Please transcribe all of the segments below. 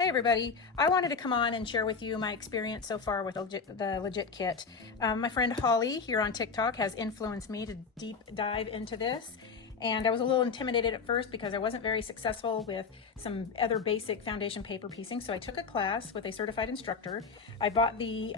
Hey everybody, I wanted to come on and share with you my experience so far with the Legit Kit. My friend Holly here on TikTok has influenced me to deep dive into this, and I was a little intimidated at first because I wasn't very successful with some other basic foundation paper piecing, so I took a class with a certified instructor. I bought the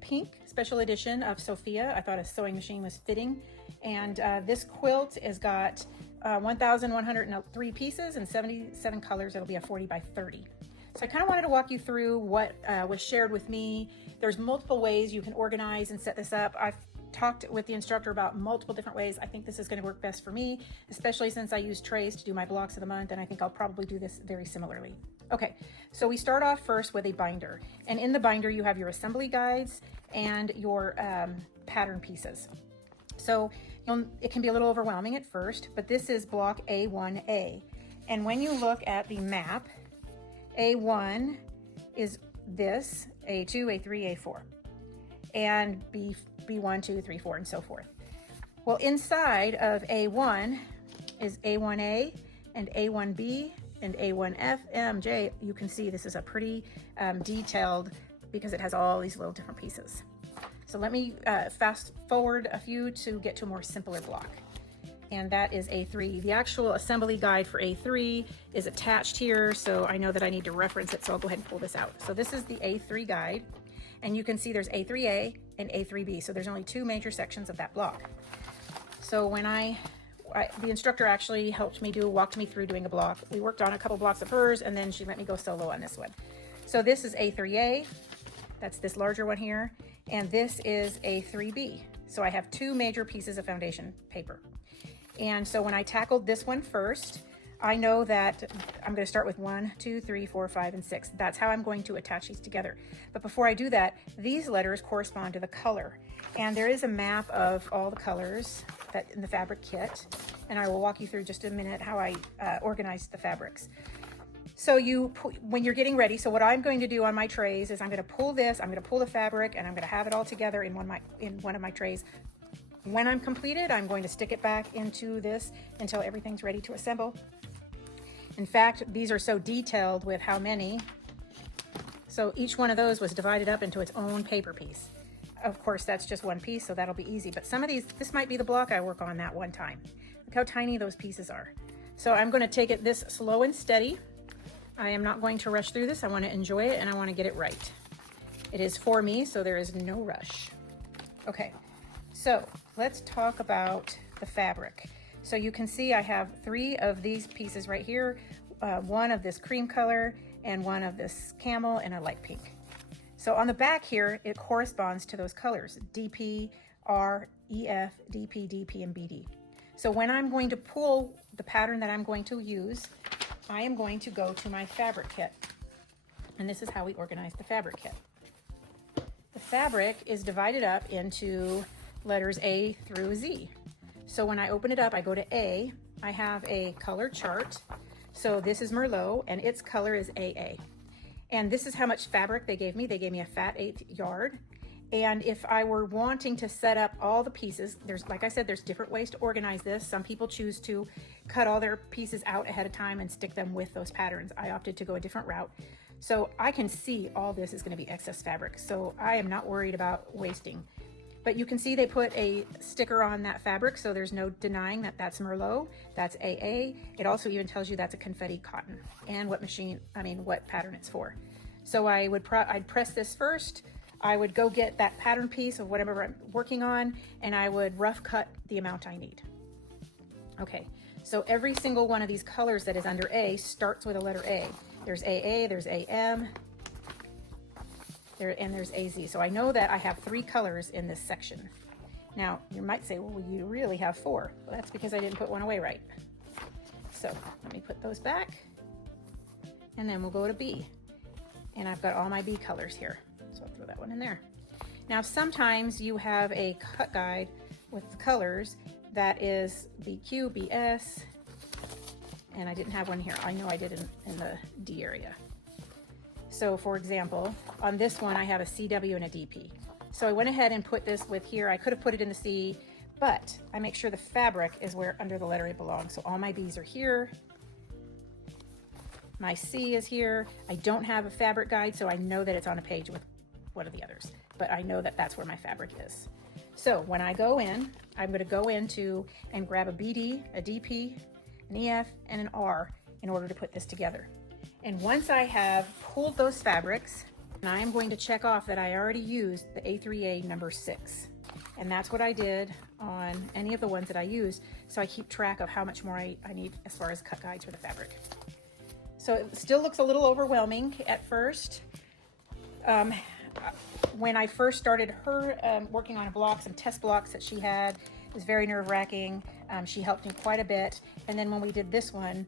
pink special edition of Sewphia. I thought a sewing machine was fitting, and this quilt has got 1,103 pieces and 77 colors. It'll be a 40 by 30. So I kind of wanted to walk you through what was shared with me. There's multiple ways you can organize and set this up. I've talked with the instructor about multiple different ways. I think this is going to work best for me, especially since I use trays to do my blocks of the month, and I think I'll probably do this very similarly. Okay, so we start off first with a binder, and in the binder you have your assembly guides and your pattern pieces. So it can be a little overwhelming at first, but this is block A1A. And when you look at the map, A1 is this, A2, A3, A4, and B1, 2, 3, 4, and so forth. Well, inside of A1 is A1A and A1B and A1F, M, J. You can see this is a pretty detailed, because it has all these little different pieces. So let me fast forward a few to get to a more simpler block. And that is A3. The actual assembly guide for A3 is attached here, so I know that I need to reference it, so I'll go ahead and pull this out. So this is the A3 guide, and you can see there's A3A and A3B, so there's only two major sections of that block. So when the instructor actually walked me through doing a block. We worked on a couple blocks of hers, and then she let me go solo on this one. So this is A3A, that's this larger one here, and this is A3B. So I have two major pieces of foundation paper. And so when I tackled this one first, I know that I'm going to start with 1, 2, 3, 4, 5, and 6. That's how I'm going to attach these together. But before I do that, these letters correspond to the color. And there is a map of all the colors that in the fabric kit. And I will walk you through just a minute how I organized the fabrics. So when you're getting ready, so what I'm going to do on my trays is I'm going to pull this, I'm going to pull the fabric, and I'm going to have it all together in one of my trays. When I'm completed, I'm going to stick it back into this until everything's ready to assemble. In fact, these are so detailed with how many. So each one of those was divided up into its own paper piece. Of course, that's just one piece, so that'll be easy. But some of these, this might be the block I work on that one time. Look how tiny those pieces are. So I'm going to take it this slow and steady. I am not going to rush through this. I want to enjoy it and I want to get it right. It is for me, so there is no rush. Okay. So let's talk about the fabric. So you can see I have 3 of these pieces right here, one of this cream color and one of this camel and a light pink. So on the back here, it corresponds to those colors, DP, R, EF, DP, DP, and BD. So when I'm going to pull the pattern that I'm going to use, I am going to go to my fabric kit. And this is how we organize the fabric kit. The fabric is divided up into letters A through Z. So when I open it up, I go to A. I have a color chart. So this is Merlot, and its color is AA. And this is how much fabric they gave me. They gave me a fat 1/8 yard. And if I were wanting to set up all the pieces, like I said, there's different ways to organize this. Some people choose to cut all their pieces out ahead of time and stick them with those patterns. I opted to go a different route. So I can see all this is going to be excess fabric. So I am not worried about wasting. But you can see they put a sticker on that fabric, so there's no denying that that's Merlot, that's AA. It also even tells you that's a confetti cotton and what pattern it's for. So I'd press this first. I would go get that pattern piece of whatever I'm working on, and I would rough cut the amount I need. Okay, so every single one of these colors that is under A starts with a letter A. There's AA, there's AM, and there's AZ. So I know that I have 3 colors in this section. Now, you might say, well, you really have 4. Well, that's because I didn't put one away right. So let me put those back, and then we'll go to B. And I've got all my B colors here. So I'll throw that one in there. Now, sometimes you have a cut guide with the colors that is BQ, BS, and I didn't have one here. I know I did in the D area. So for example, on this one, I have a CW and a DP. So I went ahead and put this with here. I could have put it in the C, but I make sure the fabric is where under the letter it belongs. So all my B's are here. My C is here. I don't have a fabric guide, so I know that it's on a page with one of the others, but I know that that's where my fabric is. So when I go in, I'm going to go into and grab a BD, a DP, an EF, and an R in order to put this together. And once I have pulled those fabrics, I'm going to check off that I already used the A3A number 6. And that's what I did on any of the ones that I used, so I keep track of how much more I need as far as cut guides for the fabric. So it still looks a little overwhelming at first. When I first started her working on a block, some test blocks that she had, it was very nerve-wracking. She helped me quite a bit. And then when we did this one,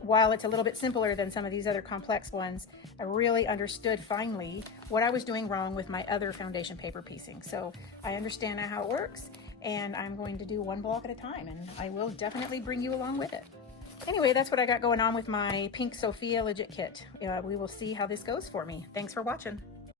while it's a little bit simpler than some of these other complex ones, I really understood finally what I was doing wrong with my other foundation paper piecing. So I understand now how it works, and I'm going to do one block at a time, and I will definitely bring you along with it. Anyway, that's what I got going on with my pink Sewphia Legit Kit. We will see how this goes for me. Thanks for watching.